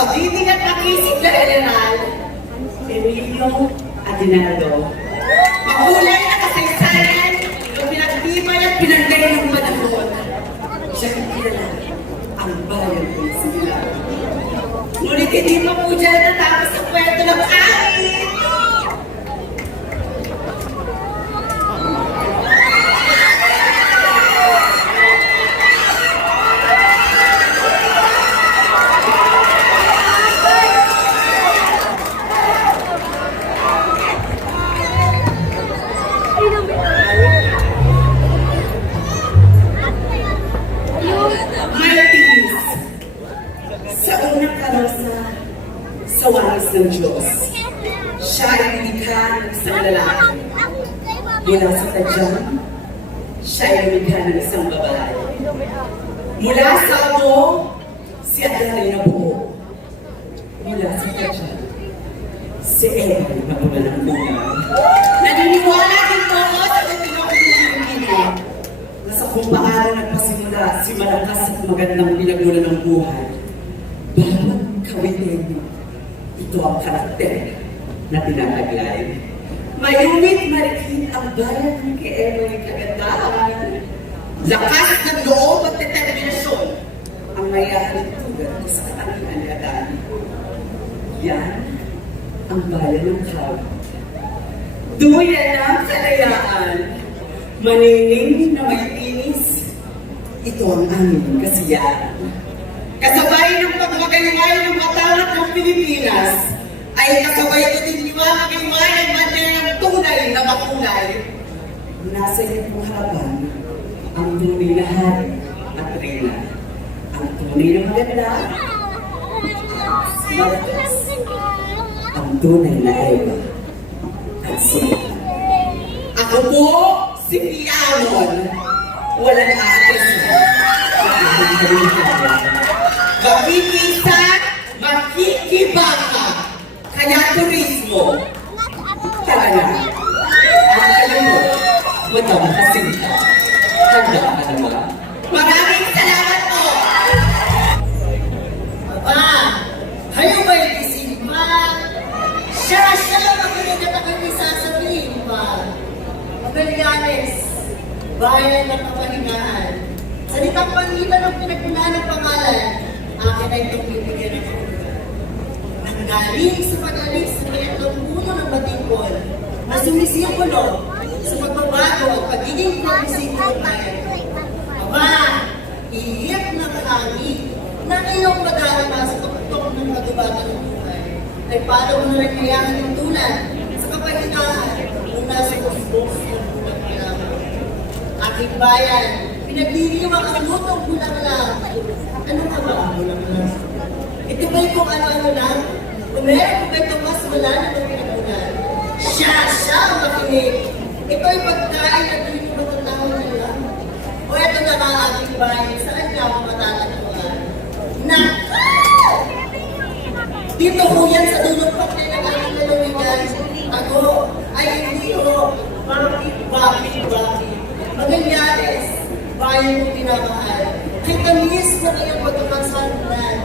pag-ibig at nakisig na General Emilio Aguinaldo. Mahulay na kasaysayan ng pinagtibay at pinanggay ng panahon. Siya kilala ang bayan ng sila. Ngunit hindi pa po dyan natapos ang kwento ng akin. Sa waras ng Diyos, siya ay nilikha ng isang lalaki. Mula sa tadyang, siya ay nilikha ng isang babae. Mula sa amo, si Adan ay nabuo. Mula sa tadyang, si Eva ay nabuwalang buhay. Naniniwala din po ako sa pinakabigay na sa kung paano nagpasimula si malakas at magandang pinagmula ng buhay. Bawat kawitin, ito ang karakter na tinataglay. Mayumit marikit ang bayan ng Eva ng kagandahan. Lakas ng loob at determinasyon ang mayayaring tugat sa katangian ni Adan. Yan ang bayan ng Kawi. Duyan ang kalayaan, manining na may tinis. Ito ang aming kasiyahan. Kasabay ng pagmagayway ng matangat ng Pilipinas, ay kasabay ito din liwagayway ang bandera ng tunay na makulay. Nasa iyong pong harapan ang tunay na hari at reyna. Ang tunay na maganda, malakas. Ang tunay na Eva at siya. Ako po si Piamon. Walang aatrasan. Makikisa, makikibaka, kaya turismo. Talaga, ang kayo mo, matang kasinta. Handa ka naman. Maraming salamat po! Aba, kayo ba'y gising pa? Siya makinig at ako'y sasabihin pa. Magallanes, bayan ng kapahingahan. Salitang pangilan ng pinagmulan ng pangalan, akin ay tumibigyan ng kaulugan. Nanggaling sa pag-alis sa mayatong puno ng Batimpon, na sumisikulo sa pagbabago at pagiging progresibo ng bayan. Aba, iiyak na kalangit na ngayong madarama sa tuktok ng magubatan ng buhay, ay paano mo na rin kayahan ng tulad sa kapahingahan kung nasa kusbos ng bulang kailangan. Aking bayan, pinagliliwang ang lutong bulang-lang. Ano ka ba ang bulang-lang? Ito ba'y kung ano-ano lang? Kung meron ba'y tumas wala na ng pinagmulan? Siya ang makinig. Ito ay pagkain at hindi mo matatawag na lang. O ito na nga aking bayan, saan niya ako matatatuan? Naku! Dito ho yan sa dulong pakli ng aking lalawigan. Ako ay hindi ho. Bakit? Magallanes, bayan mo pinamahal. Kay tamis na kayong pagkakasalunan.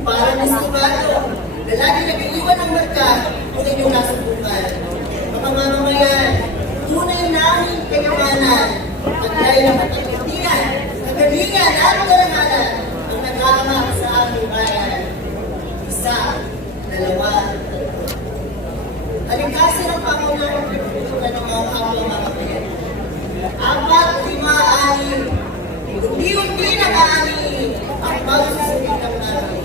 Para nasibado, na lagi nag-iwan ang marka kung inyong nasubukan. Mga mamamayan, tunay namin kayamanan, at dahil ang matagitian, kagalingan at karangalan ang nag-aamak sa aming bayan. Isa, dalawa, alikasin ang pangunahing pagkutunan ng mga kapwa-makabayan. 4, 5, 6, unti-unti na kami ang magsusulitan namin.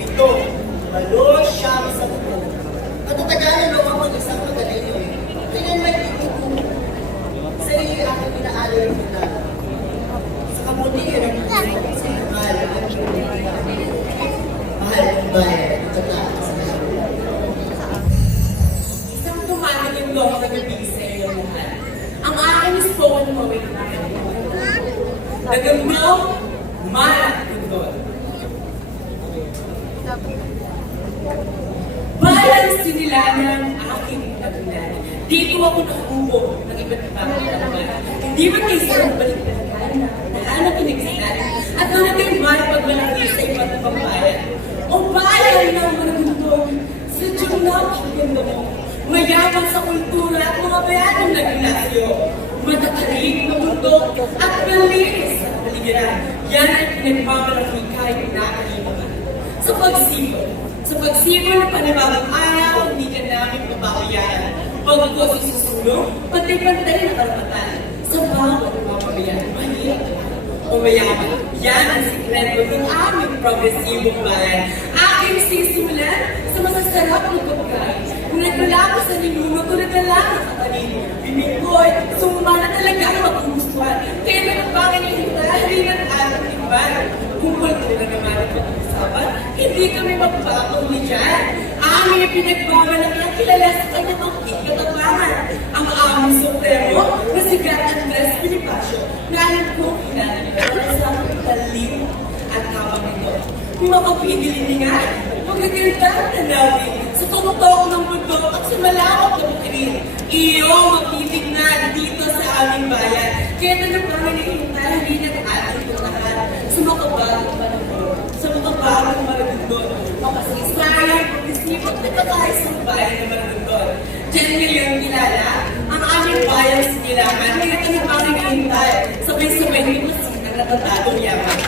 7, 8, 9, 10. Matutagalan mo ang isang magaling. Kailan may itutunan? Sa iyo ang inaalay mo na. Sa kabutihan ng mga sa mahal ng bayan. Isang tumatingin ko ako nag-ibig sa iyo lahat. Ang aking spoken poet na Nagamaw, malat doon. Balang sinilangan aking pagkilan. Dito ako nakubo ng iba't ibang kalaman. Hindi man kayo ng balik na nahanap kinigsinan at nung natin man pagmalaki sa iba't ibang bayan. O ba mayaman sa kultura at mga bayanang naglasyo, matatarik na mundo at malinis sa paligiran. Yan ay pinagmamalaki kahit nakalimutan. Sa pagsipon ng panibagong araw, hindi ka namin pababayaan. Pagkos isusulong, pantay-pantay na karapatan sa bawat mamabayan. Mahirap o mayaman, yan ang sikreto ng aming progresibong bayan. Aking sisimulan sa masasarap ng pagkain. Kung nagmula ko sa ninuno, kung nagdala ng katanin, bibig ko'y summa na talaga ang magugustuhan. Kaya nagpapangan yung hindi ng ating iban. Kung kultura naman ang pag-uusapan, hindi kami magpapang ni Jan. Aming pinagbabalak na kilala sa kanyang magiging katapangan. Ang aming supremo na si Andres Bonifacio na alam kong kinanilipan sa aking talino at habang ito. Kung makapigilin nga, magaganda ang tanawin sa tumutok ng bundok at sa malawak na bukirin. Iyo magtitignan dito sa aming bayan. Kaya nanapangan ni Hintahin at ating tutahan sa makabagong panahon, sa makabagong maragundon, makasaysayan, pag-isipag na kakaisang bayan na maragundon. Diyan ngayon kilala ang aming bayan sa Kilangan. Kaya nanapangan ni Hintahin, sabay-sabay ni Masita na tatatong yaman.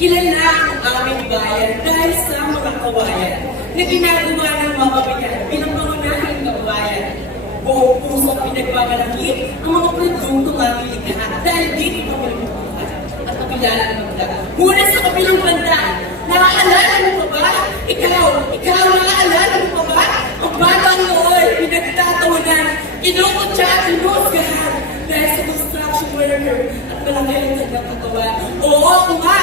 Kilala ang aming bayan dahil sa mga kawayan na ginagawa ng mamabayan bilang pangunahing kawayan. Buong pusong pinagmamalaki ang mga produktong aming likha dahil dito kami lumuluhan at makilala ng mga. Ngunit sa kabilang banda, naaalala mo pa ba? Ikaw naaalala mo pa ba? Ang batang nooy, pinagtatawanan, inukutsa at inusgahan dahil sa construction worker at malaki ang kanyang katawan. Oo, ako nga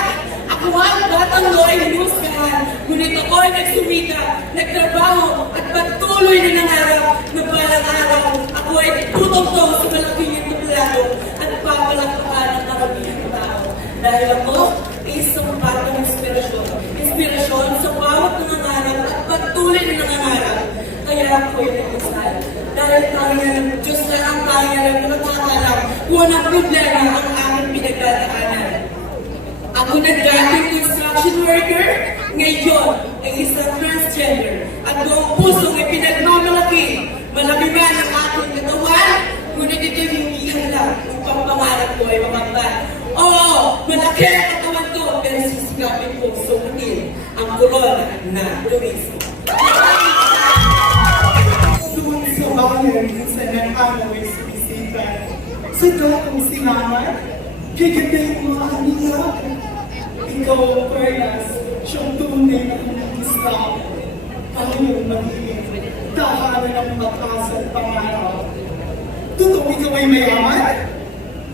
ang batang nooy inusgahan, ngunit ako'y nagsumika, nagtrabaho at patuloy na nangarap na balang araw ako ay tutong-tong sa malaking entablado at papalakpakan ng karamihan ng tao. Dahil ako ay isang batang inspirasyon. Inspirasyon sa bawat nangangarap at patuloy na nangangarap. Kaya ako ay nagdasal. Dahil kaya ng Diyos na ang kaya ng nakakalam kung anong problema ang aming pinagdadaanan. Ako nagdating construction worker, ngayon ay isang transgender at buong pusong ay pinagmamalaki. Malaki man ang aking katawan, ngunit ito'y hindi lang upang pangarap ko ay makamtan. Oo, malaki ang katawan ko, pero sisikapin ko sumutin ang corona na turismo. Doon sa bayan sa nag-away sa bisita, sa dakong sinangan, higitay mga kanila. Ikaw, Perlas, siyang tunay na kumikista. Tayong magiging tahanan ng matas at pangaraw. Totoo ikaw ay mayaman?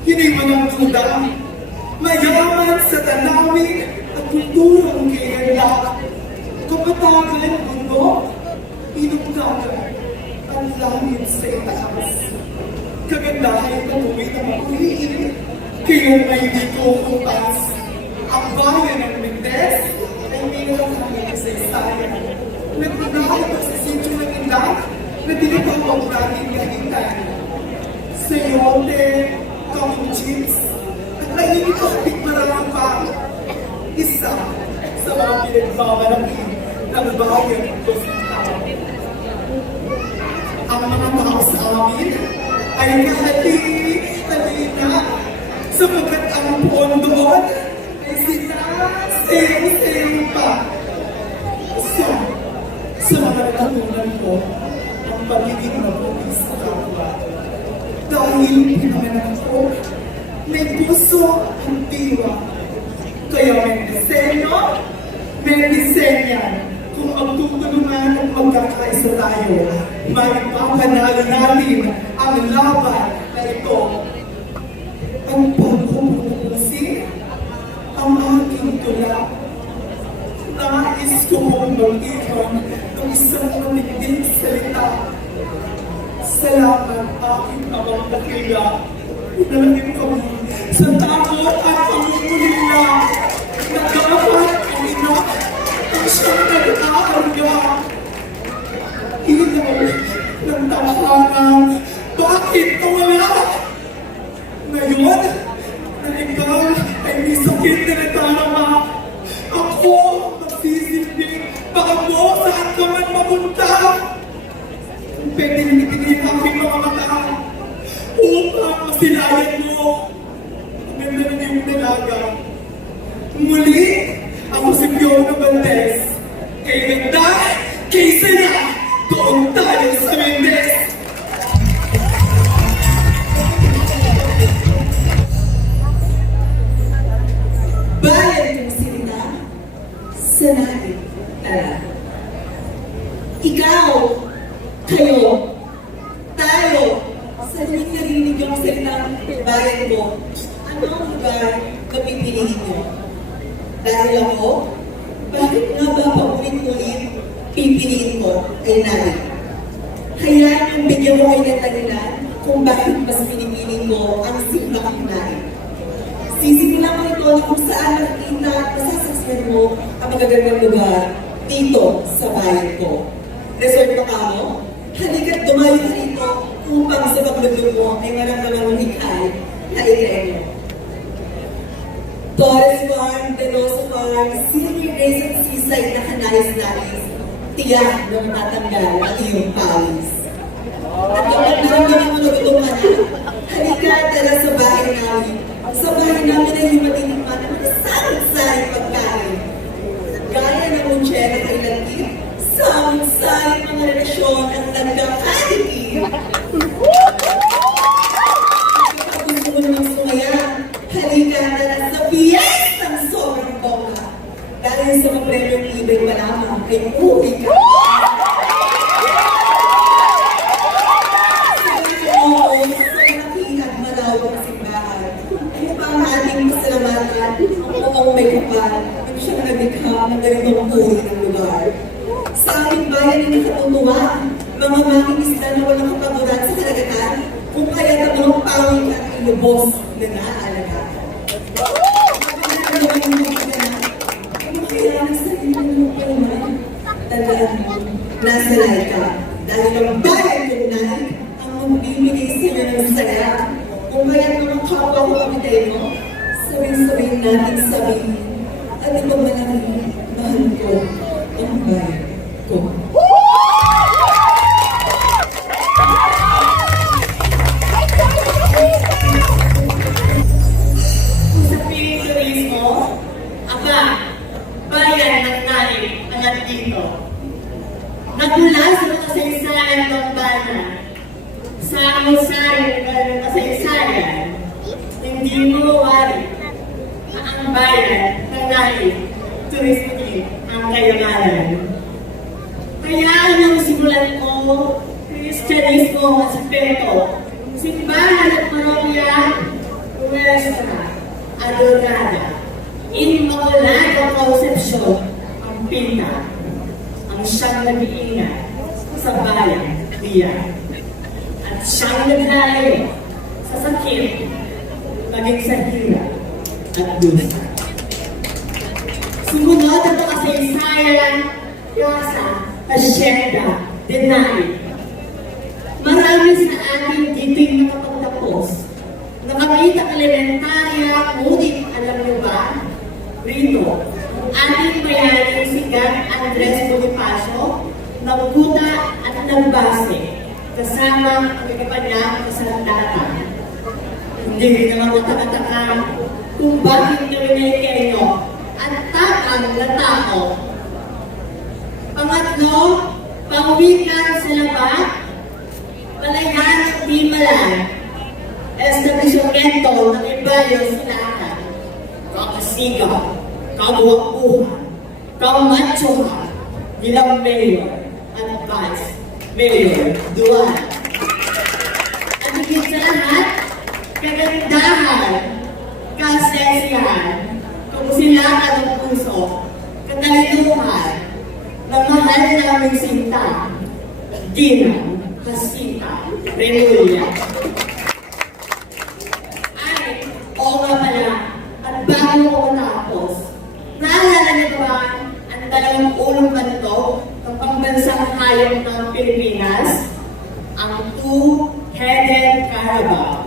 Hindi mo nang duda. Mayaman sa tanawin at kulturang kaganda. Kapatagan ang mundo, inugdagan ang langit sa itaas. Kagandahan patuloy na makuliin, kaya may di ko kutas. Ang bayan ng Mendez ay pinakakami sa Isaya. Nagpinahay ko sa sityo ng Indak na tinatawag natin kahitan. Sayote, kaming chips, at mahilig ang pikmarang pa. Isa sa mga pinagmamalaki ng bayan ng Kusintao. Ang mga tao sa amin ay kahati-halina sapagkat ang buon doon ay sinasayang pa. Sa mga natutunan ko, ang pagiging mabuti sa kapwa. Dahil pinanganak ko, may puso ang diwa. Kaya may disenyan. Kung magtutulungan at magkakaisa tayo, maipapanalo natin ang laban na ito. Ang pagkukusin, ang aking tula. Nais ko mong mag-ikon ng isang matiging salita. Salamat aking amang dakila. Nalangin kami sa takot at pangungulila. Nagapat ang ina ang siyang nag-aarga. Ilaw ng tahanan, bakit nawala? Ngayon, na ikaw ay may sakit na natarama. Ako magsisilbing baka mo saan ka man mapunta. pwede rin itigil ang aking mga mata upang masilayan mo ang ganda ng iyong dalaga. Muli, ako si Fiona Valdez. Kay ganda, kay saya, doon tayo sa Mendes. Bayan kong sinita, sanahin talaga. Ikaw, kayo, tayo, sa narinig yung salita ng bayan ko, anong lugar na pipiliin mo? Dahil ako, bakit nga ba paulit-ulit pipiliin ko ay namin? Hayaan ang bigyan mo kayo ng dahilan kung bakit mas pinipili ko ang simbang namin. Sisimulan ko ito na kung saan nakikita at masasaksihan mo ang magagandang lugar dito sa bayan ko. Resort na ka mo? Halika't dumayo ka rito upang sa paglugod mo ay maramdaman mong hikay na ikay mo. Torres Farm, Denoso Farm, Senior Grace at Seaside na kanais-nais, tiyak na matatanggal ang iyong pawis. At kapag naramdaman mo na gutom ka na, halika tara sa bahay namin. Sa bahay namin ay matinikman ang masasaring pagkain. Gaya ng munchera kay Langkit, samang-saring mga relasyon at nagkakaligid. Kapag gusto mo namang sumaya, halika tara sa piyestang sobrang bongga. Dahil sa mag-premium ibig pa lamang ay uwi ka. May kapal, ang siyang naglikha ng ganitong uri ng lugar. Sa aming bayan ay nakatutuwa, mga makinisda na walang kapaguran sa karagatan, kung kaya na mga pawing at ilubos na naaalagaan. Kung kailangan sa inyo ng paiman, tandaan mo, nasa lahat ka, dahil ang bayan ng nahin ang magbibigay sa inyo ng saya. Kung kaya naman kapwa ko kapitay mo, sabihin natin sabihin at ibang malaking mahal ko ang bayan ko. Sa piling turismo, aba, bayan ng narin ang nandito. Nagmula sa kasaysayan ng bayan, sa amusayan ng kasaysayan, hindi mo mawari ang bayan ng narin turismo ang kayamanan. Hayaan ang simulan ko, Kristyanismo at aspeto, simbahan at parokya, Nuestra Adorada, Inmaculada Concepcion, ang pinta, ang siyang nag-iingat sa bayan diyan. At siyang naglalayo sa sakit, maging sa hirap at dusa. Sumunod ang kasaysayan, Plaza, Hacienda, Denali. Marami sa atin dito'y nakapagtapos. Nakakita elementarya, ngunit alam niyo ba? Rito, ang ating bayaning si Gan Andres Bonifacio, nagkuta at nagbase, kasama ang iba niya kasalatan. Hindi rin naman matakataka kung bakit narinig kayo at takang na tao. Pangatlo, pangwikan sa labat, palayan at di malan, establishmento ng ibayo silatan, kakasigaw, kabuhakuhan, kamatsuhan, bilang mayor at vice mayor, duwan. At higit sa lahat, kagandahan, kasesihan, kamusilatan ng puso, katalinuhan, na mahal naming sinta, Ginang Jacinta Remulla. Ay, oo nga pala, at bago ko matapos, naalala niyo ba ang dalawang ulong kanto ng pambansang hayop ng Pilipinas? Ang two-headed carabao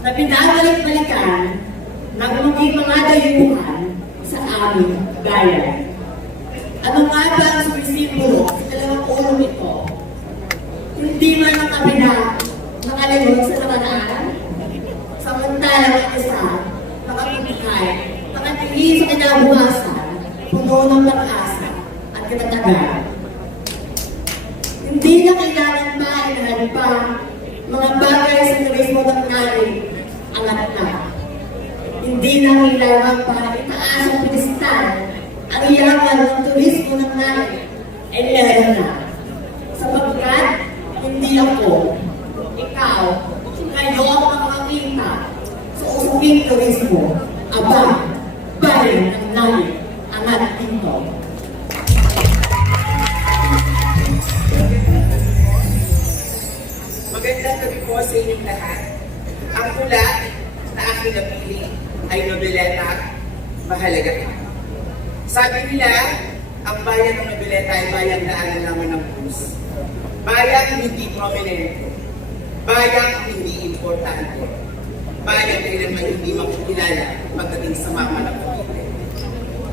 na pinabalik-balikan ng maging mga dayuhan sa aming bayan. Ano nga ba ang sumisimbolo sa dalawang ulong ito? Hindi man ang kabila nakalimot sa nakaraan. Samantalang ang isa, nakapagpikay, nakatingin sa kinabukasan, puno ng pag-asa at katatagan. Hindi na kailangan pa inahan pa mga bagay sa turismo ng nanay, angat na. Hindi na kailangan pa itaas ang pedestal ang yaman ng turismo ng nanay, ay meron na. Sapagkat hindi ako, ikaw, kayo ang makakita sa usaping turismo, aba, bayan ng nanay, angat dito. Magandang gabi po sa inyong lahat. Ang tula na aking napili ay nobeleta, Mahalaga Ka. Sabi nila, ang bayan ng nobeleta ay bayang daanan lamang ng bus. Bayang hindi prominente. Bayang hindi importante. Bayang kailanman hindi makikilala pagdating sa mama ng pamilya.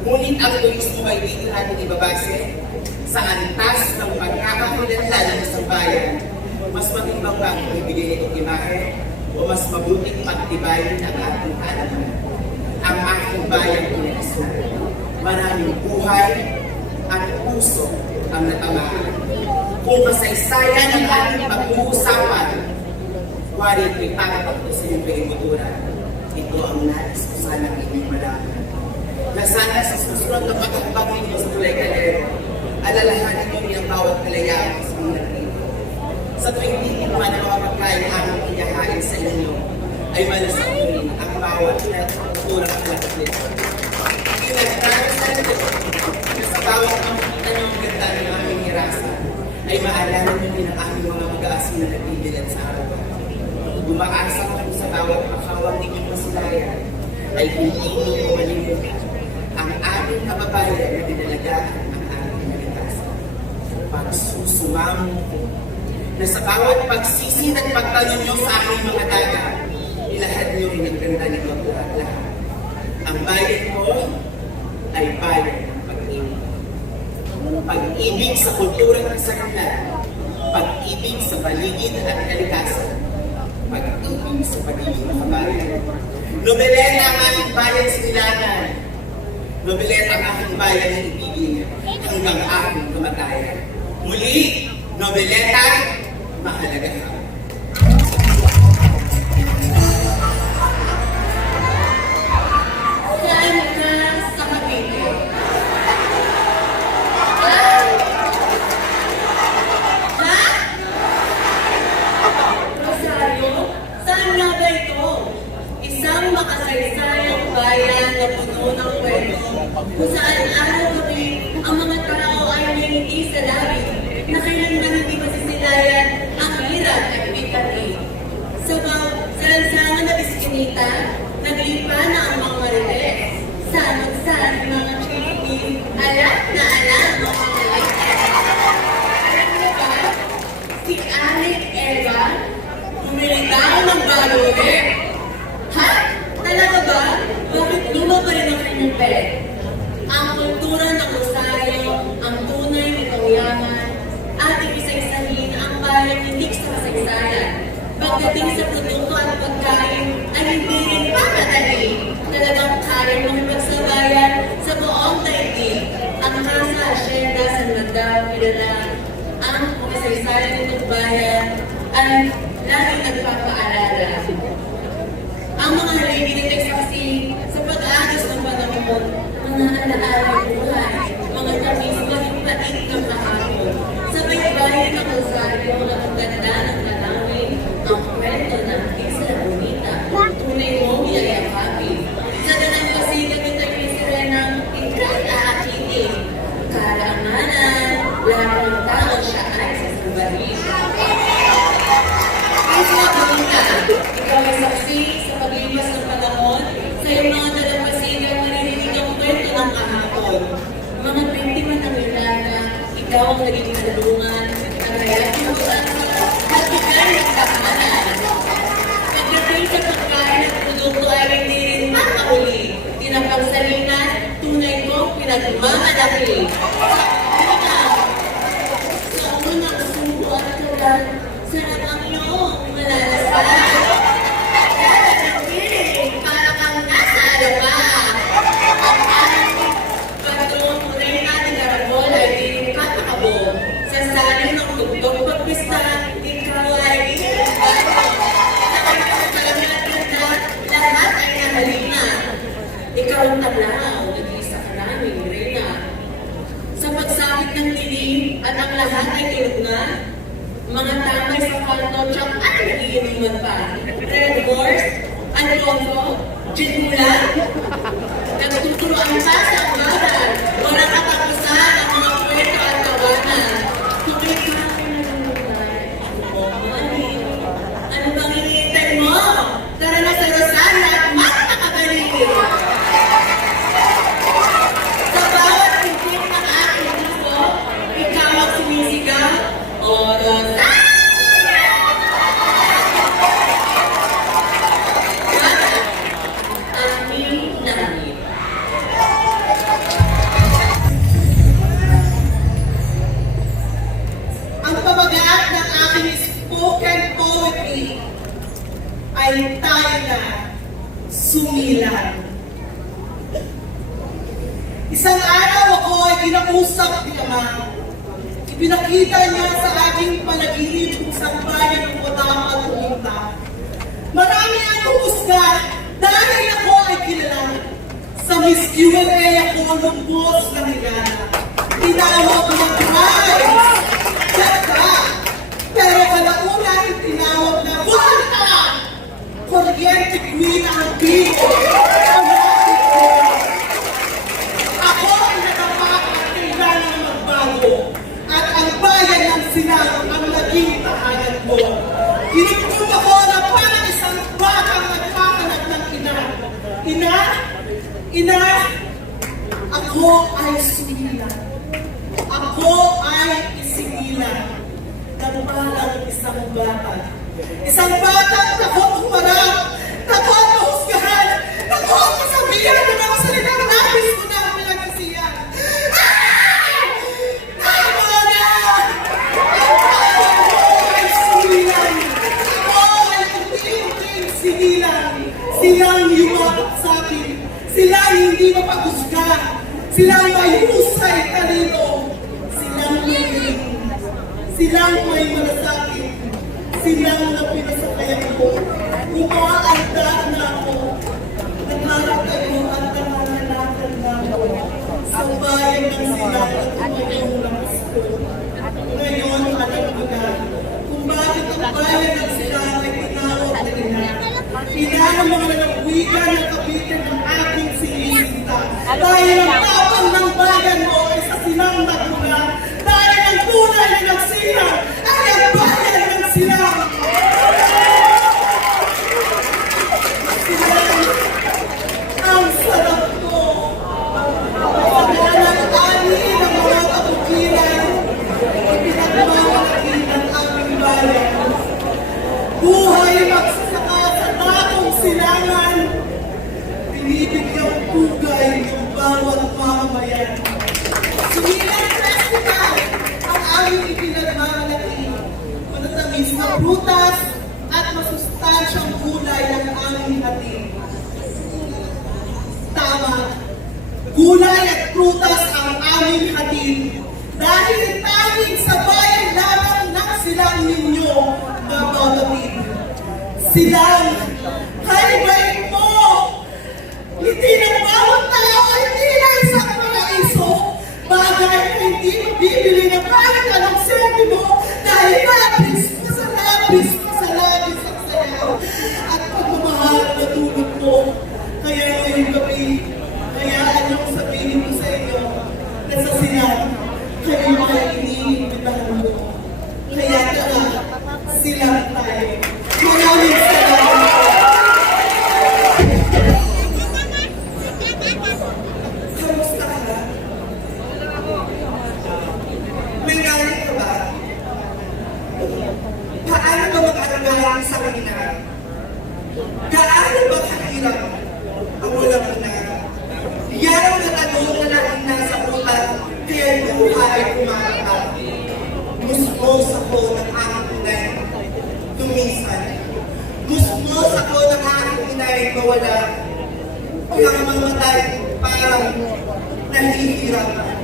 Ngunit ang turismo ay di natin ibabase sa antas ng pagkakakilanlan ng isang bayan. Mas matimbang ba ang ibigay nitong imahe o mas mabuting pagtibayin ang ating alaman? Ang aking bayan turismo. Maraming buhay at puso ang natamaan. Kung masaysayan ang ating pag-uusapan, wari ito'y tatatakto sa iyong pag-ibuturan. Ito ang nais ko sanang inyong malaman. Na sana sa susunod na pagkakabang ninyo sa Tulay Calero, alalahanin nyo niyang bawat kalayaan sa mga nagdito. Sa tuwing titikman ang mga pagkain aming iyahain sa inyo, ay malasakunin ang bawat kulturang alat nito. Pinagdarasan ko na sa bawat makikita nyo ang ganda ng aming hirasa, ay maalala nyo din ang aming mga mag-aasin na nagbibilan sa araw. Gumaasa ko sa bawat makawang ninyong masilayan, ay hindi nyo malimutan ang aming kababayan na dinalagaan ang aming nalitasan. Pagsusumamo ko na sa bawat pagsisid at pagtanong nyo sa aking mga daga, ilahad nyo rin ang ganda nito lahat. Ang bayan ko ay bayan ng pag-ibig. Pag-ibig sa kultura ng sakalan, pag-ibig sa paligid at kalikasan, pag-ibig sa pagiging kabayan. Nobeleta ang aking bayan sinilangan. Nobeleta ang aking bayan ng ibigin hanggang aking kamatayan. Muli, nobeleta, mahalaga ka. Saan ka sa Cavite? Rosario, saan nga ba ito? Isang makasaysayang bayan na puno ng kwento kung saan araw-gabi ang mga tao ay hindi sa langit na kailanman hindi masisilayan ang hirap at bigati. Sa lansangan na Biskinita, naglipa na ang mga marites. Samag-saan mga chiki, alam na alam ang mga lites. Alam niyo ba, si Anik Eva, bumilitaw ng balode. Ha? Talaga ba? Bakit luma pa rin ang kanyang pet? Ang kultura ng Rosario, ang tunay nitong yaman, ating isa-isahin ang bayan hindi sa kasaysayan. Pagdating sa produkto at pagkain ay hindi rin pamadali. Talagang kaya makipagsabayan sa buong daigdig. Ang Casa Hacienda San Landao, kilala ang kasaysayan nitong bayan ay laging nagpapaalala. Ang mga haligi nito saksi sa pag-aagos ng panahon, mga alaala buhay, mga tamis, maging ng kahapon. Sabay bahay ng Rosario, ang ganda ng kalawin, ang kwento ng Isla Bonita, tunay mong yayakapin. Sa ganang pasigan nito ay sirenang ikay aakitin. Karanganan, lahat ng tao siya ay sasabahin. Isla Bonita, ikaw ay saksi sa paglipas ng panahon sa iyong mga dalampasigan maririnig ang kwento ng kahapon. Mga biktima ng Milana, ikaw ang naging talungan, ang hayat ng at bigay ng kakanan. Pagdating sa pagkain at produkto ay hindi rin makauli. Tinapagsalingan, tunay kong pinagmamalaki. Sa unang subo at tulan, langit ng dilim at ang lahat ay tulog na. Mga tambay sa kanto, tsak ay nagiinuman pa. Red Horse, Alfonso, Jinmula, nagtuturoan pa sa akbaran. Wala katapusan ang mga kwento at tawanan. Tuloy na ako nalulunay. Ano bang hinihintay mo? Tara na sa Rosana at magpakabalik! Sa bawat titik ng aking puso, ikaw ang sumisigaw, o Rosana! Aming langit. Ang pamagat ng aking spoken poetry ay tayo na sumilang. Isang araw ako ay kinausap ni Ama. Ipinakita niya sa aking panaginip kung saan bayan ko dapat pumunta. Marami ang humusga dahil ako ay kilala. Sa Miss Q&A ako lubos na higala. Tinawag na prize. Ganda. Pero kalaunan tinawag na Volta. Kuryente queen ang bigo. Ako ay natapak at kailangan magbago. At ang bayan ng Silang ang naging tahanan ko. Kinugtong ako na parang isang batang nagkakanak ng ina. Ina, ina, ako ay sumilang. Ako ay isinilang ng parang isang bata. Isang bata takot humarap, takot mahusgahan, takot masabihan ng mga salitang labis ko na ang pinagsisiyan. Tama na! Ako ay sumilang. Ako ay unti-unting sinilang. Silang yumakap sa akin. Silang hindi mapagusga. Silang may husay talino. Silang magaling. Silang may malasakit. Silang na pinasakayan ko. Umaanda na ako. Nagharap kayo at nangangalakal na ako. Sa bayan ng Silang at umayong lakas ko. Ngayon, alam ko na kung bakit ang bayan ng Silang ay tinawag na ina. Ina ng mga nanawigan na kapitan ng aking sinisinta. Dahil ang tapang ng bayan mo ay sa Silang nagmula. Dahil ang tunay na nagsilang ay ang bayan ng Silang. Silang, ang sarap ko. Sa nananali ng mga kabukilan, ipinagmamalaki ng aming bayan. Buhay magsasaka sa dakong silangan, binibigyang pugay ng bawat mamamayan. Sumilang festival ang aming ipinagmamalaki. Matatamis na prutas at masustansyang gulay ang aming hatid. Tama, gulay at prutas ang aming hatid. Dahil tanging sa bayan lamang ng Silang ninyo mababawid. Silang, kaibait mo! Ngiti ng bawat tao ay tila isang paraiso. Bagay na hindi mabibili ng kahit anong sentimo dahil labis sa labis sa labis ang sayaw at pagmamahal na tulog mo. Kaya ngayong gabi, hayaan niyong sabihin ko sa inyo na sa Silang, kayo ay iniimbitahan mo. Kaya tara, Silang tayo. Maraming salamat. Kamusta ka? May galit ka ba? Paano ka mag-alagaan sa kanila? Gaano ba kahirap ang walang ina? Yan ang natanong na laging nasa utak kaya luha ay kumakapag. Musmos ako ng aking inay tumisan. Musmos ako ng aking inay mawala. Kaya mamatay parang nahihirapan.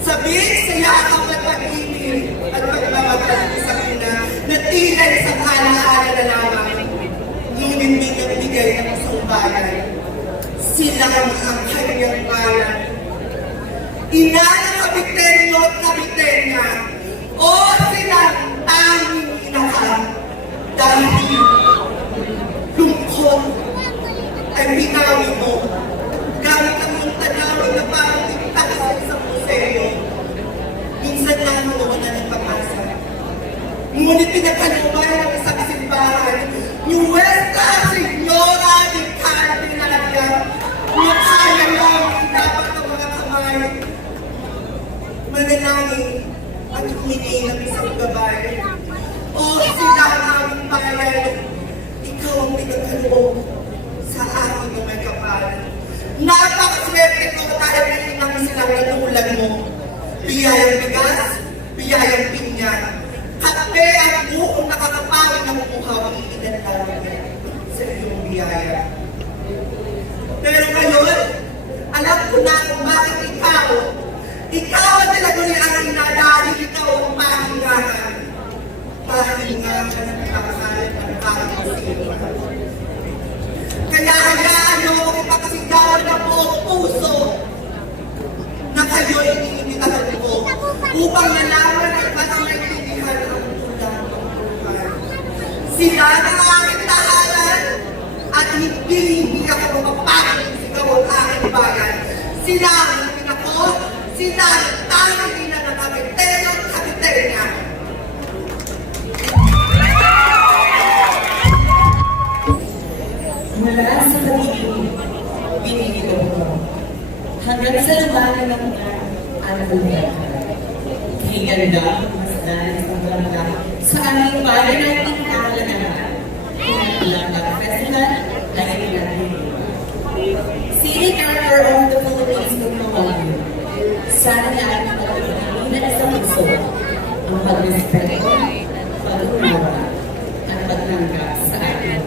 Sabik sa yakap at pag-ibig at pagmamatay sa ina na tila isang alaala na lamang. Ngunit may nagbigay ng isang bagay. Silang ang kanyang bayan. Ina ng kabitenyo at kabitenya o silang tanging inakal dahil lungkot ay binawi mo gamit ang iyong tanawin na parang tigtas sa isang museo. Minsan na nawalan ng pag-asa. Ngunit pinagkalumay ng isang simbahan, Nuestra Señora de Candelaria, na kaya namin dapat ng mga kamay. Manalangin at humingi ng isang babae. O sila ang aming bayan, ikaw ang pinagkaloob sa akin na may kapal. Napakaswerte ko dahil nainang silang natulad mo. Biyayang bigas, biyayang pinya, kape at buong nakakapawin ng buhaw ang itinatawag sa iyong biyaya. Pero ngayon, alam ko na kung bakit ikaw ang tinagurian ang ina dahil ikaw ang pahingahan. Pahingahan ng nakakalit ng kakasipan. Kaya hayaan mo ipakasigawan ng buong puso na kayo'y iniimitahan ko upang malaman at mas maintindihan ang ulang ng buhay. Sila ang aking tahanan at hindi ako mapapagod sigaw ang aking bayan. Sila ang pinako, sila ang tanging ina ng kabitero at kabitenya. Mula sa pagiging binigito ko, hanggang sa lumanan ng anak higanda, masdan, sa sa aming bayan ay tinakalagaan. Pinaglagang festival ay pinaglagaan. City Charter of the Philippines ng Mawagyo. Sana niya ay pagkakinan sa puso ang pag-respeto, pag-unawa, at pagtanggap sa ating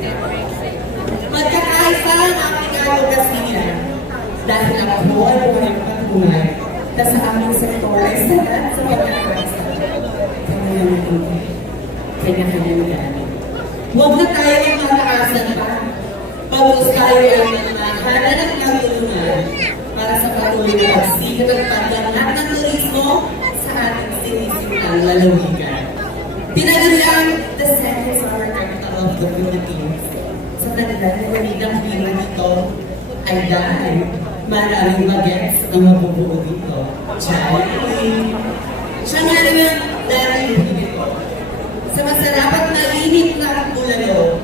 magkakaisa ang aking advokasya dahil ako ay buhay patunay na sa aming sektor ay sagat sa pagkakaisa. Kanya-kanya. Huwag na tayo ang mataasan pa. Bagos tayo ay nagmahana ng natulungan para sa patuloy na pagsikat at pagdangat ng turismo sa ating sinisintang lalawigan. Tinaguriang the second summer capital of the Philippines. Sa kanilang nalawidang hira nito ay dahil maraming bagets ang mabubuo dito. Siya nga naman dahil dito. Sa masarap at mainit na bulalo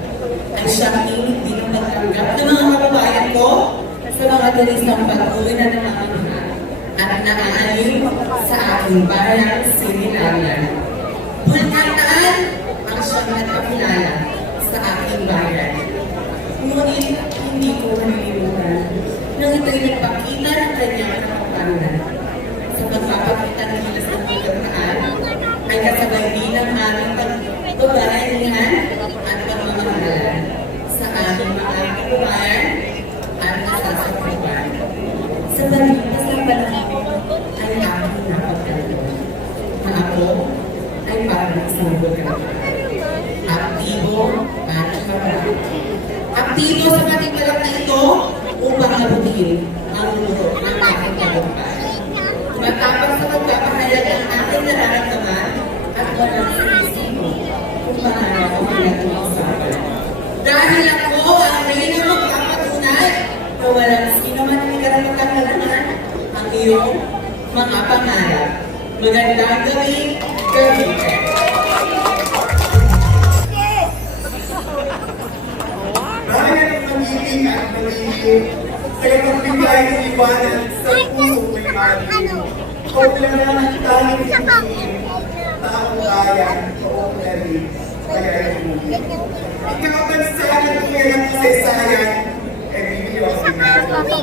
ay siyang init din ang pagtanggap ng mga kababayan ko sa mga turistang pag-uwi na namamahan at naaalim sa aking bayan Sinilangan. Bulkantaan ang siyang nagpakilala sa aking bayan. Ngunit hindi ko malilimutan nang ito'y nagpakita ng kanyang kakapangan. Sa pagpapakita ng hilas ng bulkantaan ay kasabay din ang aming pagbabayanihan at pagmamahalan sa aming mga kababayan at nasasakupan. Sa palipas ng panahon ay aking napagtanto na ako ay parang isang bulkantaan. Aktibo at kaparang. Aktibo sa katipalang na ito upang abutin ang luro ng aking tagumpay. Matapang sa pagpapahayag ng aking nararamdaman at walang sinisino kung paano ako pinag-uusapan. Dahil ako ang reyna magpapatunay na walang sino man ang karapatang larunan ang iyong mga pangarap. Magandang gawin, Cavite! Dahil ang pag-ibig at pag-ibig ay magbigay ng liwanag sa puso ko'y ating. Paglaran ang tanging hinihin, taong bayan, toong nari, kaya hinihin. Ikaw ang sana tumirang kasaysayan, ay bibigyan ang ginagawa.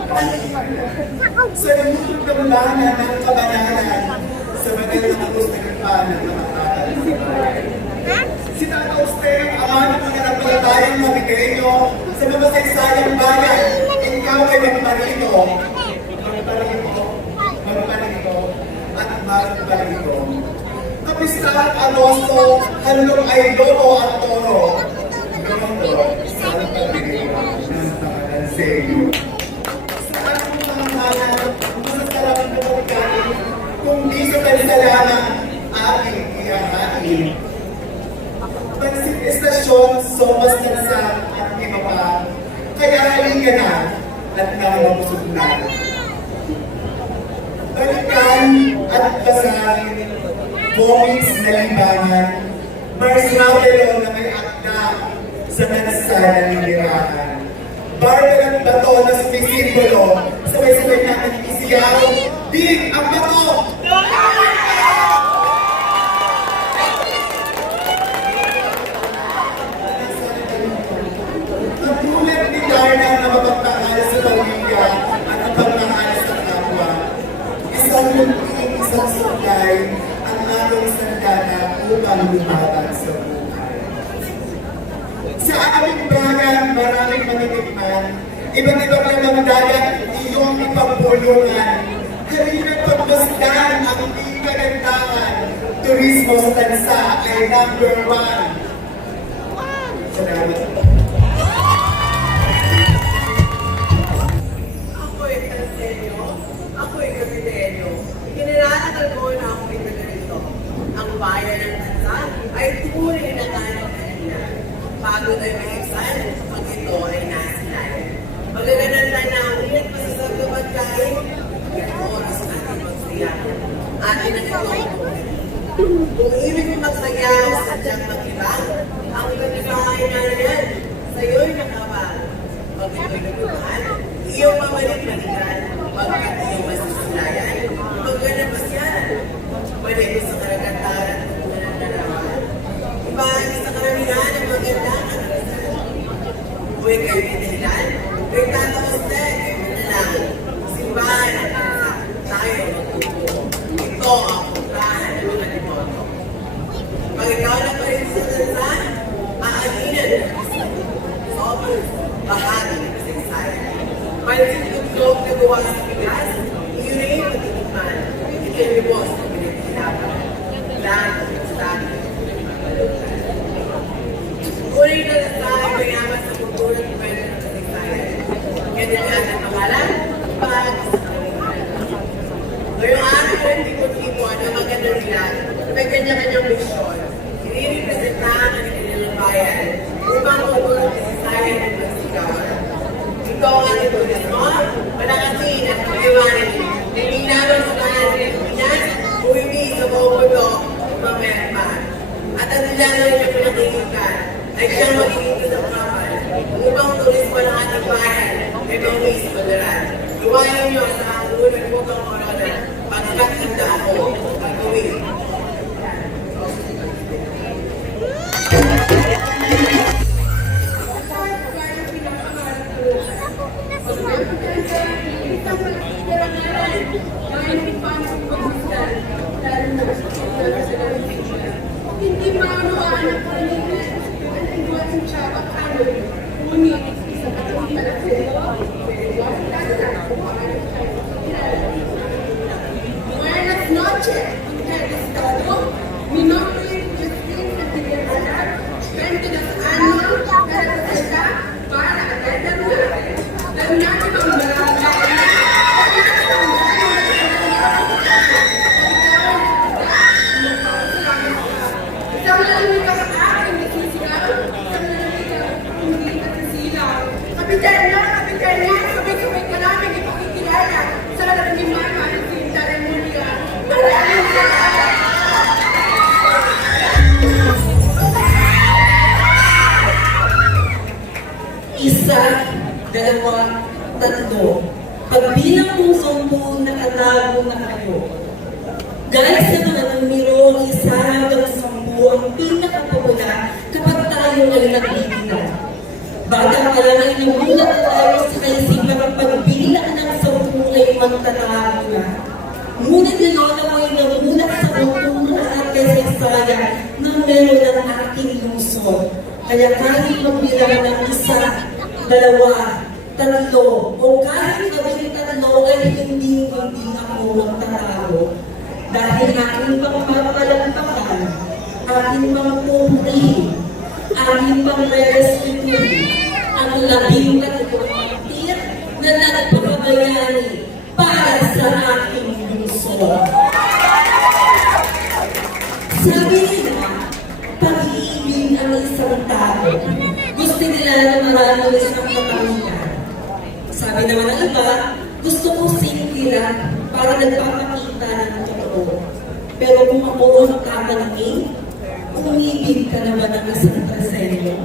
Sa namutulungan ng kabanalan, sa magandang gusto ng panan ng mga katalisipan. Si Tata Usteo, ama ng mga napalatayang Mabiteño sa masaysayang bayan, ikaw ay magparito, at magparito. Kapistahan Alonso, halong ay Lolo at Toro, Lolo, sa pagpapalito ng Tamananseyo. Sa aking panghalan, masasarap na pagkain, kung salamat aking iyahain. Pansit Estasyon, Somas Nansang at Kimapa, kaya halika na at namapusog na. Balikan at basahin, comics na libangan, Mars Mapelo na may akda sa bansa na nilirahan. Barbel at bato na sumisimbolo, sabay-sabay natin isiyaw, dig ang bato! Katulad ni Darna na mapagmahal sa pamilya at ang pagmahal sa kapwa, isang munting isang supply ang aming sandata upang lumaban sa buhay. Sa aming bayan, maraming matitikman, iba't ibang lamang dagat, iyong ipagpulungan. Halina't pagmasdan ang iyong kagandahan. Turismo sa tansa ay #1. Salamat. Ako'y Canseño, ako'y Capiteño. Kinilala ko na akong pinagganito. Ang bayan ng Tansan ay tunay na tanong kanina. Pagod ay maiksan, pag ito ay nasilayan. Magagananda na ang init masasarap pagkain, ang oras natin magsaya. Atin ang ito. Kung ibig mo magsaya, sadyang mag-iba, ang kanibahay na yan, sa'yo'y nakabang. Pag ito'y nagulungan, iyong mamalik-malikan, pagkat iyong masisilayan, magganabas yan. Balik mo sa karagataran kung nananarawan. Ibahagi sa karamihan ang maganda ang karanasan. Huwag kayo pinahilan, huwag tatawas na kayo manalangin. Simbahan ang kansa, tayo ang magtutuo. Ito ang puntahan ng mga demoto. Pag ikaw na pa rin sa tansan, aalinan ng kasino. Sobrang bahagi ng kasaysayan. Pansin tuklog na gawa sa bigas, iyon ay matitikman. Ikinibos na pinagkinapan. Lahat ng estado ng malutan. Uri na tayo mayaman sa kultura at kwento ng kasaysayan. Ganyan nga ang pangalan, pag sa kalimutan. Ngayong araw ng tipo-tipo na magandang nila, may kanya-kanyang misyon. Inirepresenta ang kanilang bayan upang tutulong sa kasaysayan ng pagsigawan. Ito ang ating turismo, malakasin at pag-iwanan. Hindi naman sa kanan ng Pilipinas o hindi sa buong mundo mamaya pa. At ang nilalang niyo pinakinggan ay siyang magiging kasapapal upang turismo ng ating bayan ay mauwi sa padaran. Iwanan niyo sa ang unang putong corona pagkat handa ako ang gawin. Hindi maunawaan ang kanina ang iwan ng siya at ano, ngunit sa katulad na sila, Buenas noches, ustedes todos. Mi nombre es Justina Figueroa. Vengo de los años de la sociedad para determinar Kapitanya, sabay-sabay ka namin ipakikilala sa nalagniman ng seremonya. Maraming salamat! Isa, dalawa, tatlo. Pagbilang kong 10, nakatago na kayo. Guys, sa mga numero, 1 hanggang 10 ang pinakapabula kapag tayo ay nagbibilang. Bata pa lang ay nagulat na tayo sa kaisipan ng pagbilang ng 10 ay magtatago na. Ngunit ngayon ako ay nagulat sa kultura at kasaysayan ng meron ng aking lungsod. Kaya kahit magbilang ng 1, 2, 3, o kahit gawin 3 ay hindi ako magtatago. Dahil aking pagpapalampakan, aking pangpupuri, aking pang-restituti, ang 13 tir na nagpakabayani para sa aking lungsod. Sabi nila, pag-ibig ang isang tao. Gusto nila na marami isang katangian. Sabi naman ng iba, gusto ko simple lang para nagpapakita ng totoo. Pero kung ako ang tatanungin, umibig ka naman ng isang trasenyo.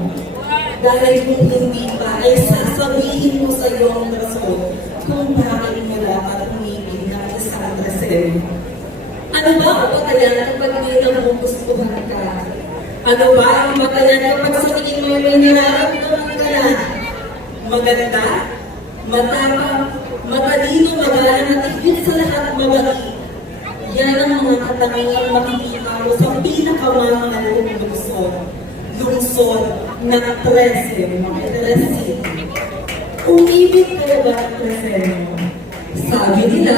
Dahil kung hindi pa, ay sasabihin ko sa iyo ang rason kung bakit mo dapat umibig ng isang trasenyo. Ano ba ang batayan kapag may nagugustuhan ka? Ano ba ang batayan kapag sa tingin mo may nararamdaman ka na? Maganda, matapang, matalino, magalang at higit sa lahat mabait. Yan ang mga katangiang makikita mo sa pinakamamahal kong lungsod. Lungsod ng 13, mga 13. Umibig ka na ba ang 13? Sabi nila,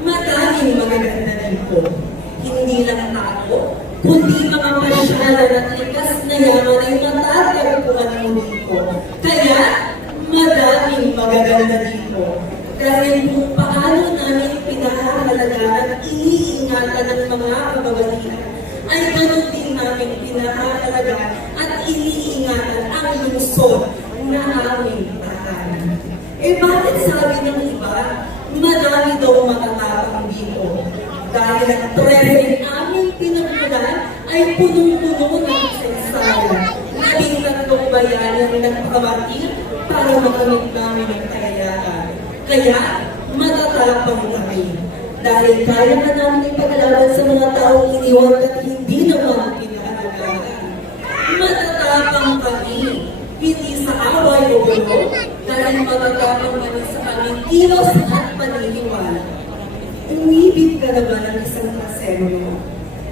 madaming magaganda dito. Hindi lang tao, kundi mga pasyalan at likas na yaman ay matatagpuan mo dito. Kaya, madaming magaganda dito. Dahil kung paano namin pinahahalagaan at iniingatan ng mga kababalihan, ay ganun din namin pinahahalagaan at iniingatan ang lungsod na aming tahanan. Eh bakit sabi ng iba, madami daw matatapang dito? Dahil ang 13 aming pinagmulan ay punong-puno ng sensaya. 13 bayani ang nagpamatil para makamit namin ang kayayaan. Kaya, matatapang kami. Dahil kaya na namin ipaglaban sa mga taong iniwan at hindi naman pinahalagaan. Matatapang kami, hindi sa away o gulo, dahil matatapang kami sa aming kilos at paniniwala. Umibig ka na ba ng isang trasenyo?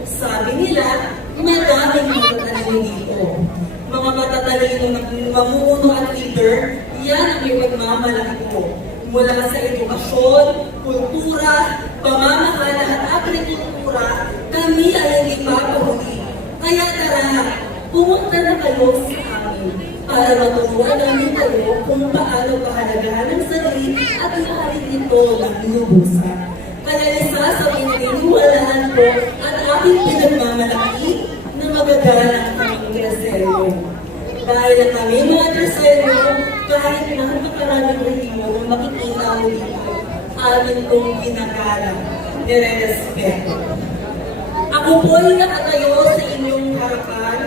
Sabi nila, madaming matatalino dito. Mga matatalino na mamumuno at leader, yan ang ipagmamalaki ko. Mula sa edukasyon, kultura, pamamahala at agrikultura, kami ay hindi papahuli. Kaya tara, pumunta na kayo sa amin para maturuan namin kayo kung paano pahalagahan ng sarili at ihalin ito ng lubusan. Kaya isa sa pinaniniwalaan ko at aking pinagmamalaki na magagalang kaming graselyo. Dahil na kami mga graselyo, kahit na makaraming ritmo na makikita mo dito, amin kong ginagalang, nire-respeto. Ako po'y nakatayo sa inyong harapan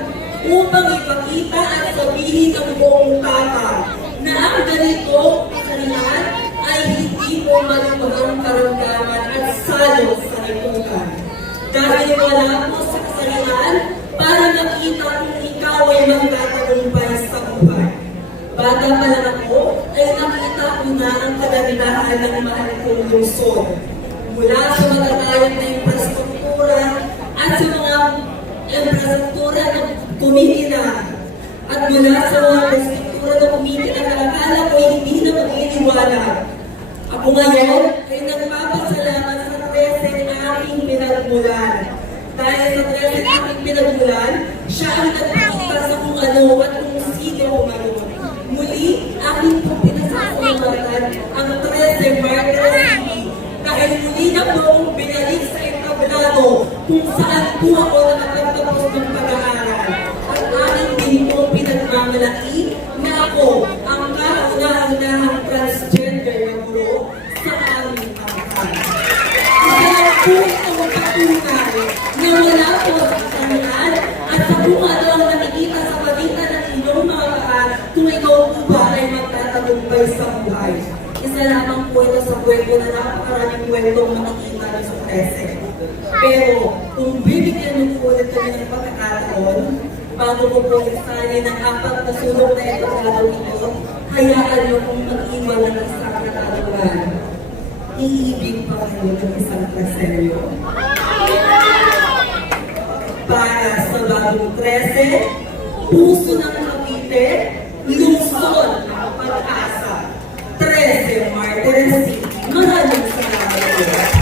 upang ipakita at sabihin ang buong tapang na ang ganito kasalihan ay hindi po malubhang karamdaman at salo sa lipunan. Dahil wala po sa kasalihan para makita kung ikaw ay magtatagumpay sa buhay. Bata pa lang ako ay nakita ko na ang kagandahan ng mahal kong lungsod. Mula sa matatayang na infrastruktura at sa mga infrastruktura na kumikinang. At mula sa mga infrastruktura na kumikinang na akala ko hindi na mag-iniwalag. Ako ngayon ay nagpapasalamat sa 13 aking pinagmulan. Dahil sa 13 aking pinagmulan, siya ang nagpakita sa kung ano at kung sino umaroon. Muli, aking pong pinasasalamatan ang 13 Martyrs City dahil muli na po akong binalik sa entablado kung saan po ako nakapagtapos ng pag-aaral. At aking din po pinagmamalaki na ako ang kauna-unahang transgender na guro sa aming pangkat. Kaya po itong patunay na wala po sa kasamaan at sa kung ano ang nakikita sa pagitan ng inyong mga paa kung ikaw po ba ay magtatagumpay sa buhay. Isa lamang po ito sa kwento na napakaraming kwentong makikita niyo sa 13. Pero kung bibigyan niyo po ulit kami ng pagkakataon, bago ko po isali ng 4 na sulok na ito gagawin ito, hayaan niyo kung mag-iwan ng isang katanungan. Iibig pa kayo ng isang trasenyo. Para sa bagong 13, puso ng Cavite, lungsod ng pag-asa. 13 Martyrs City. Maraming salamat.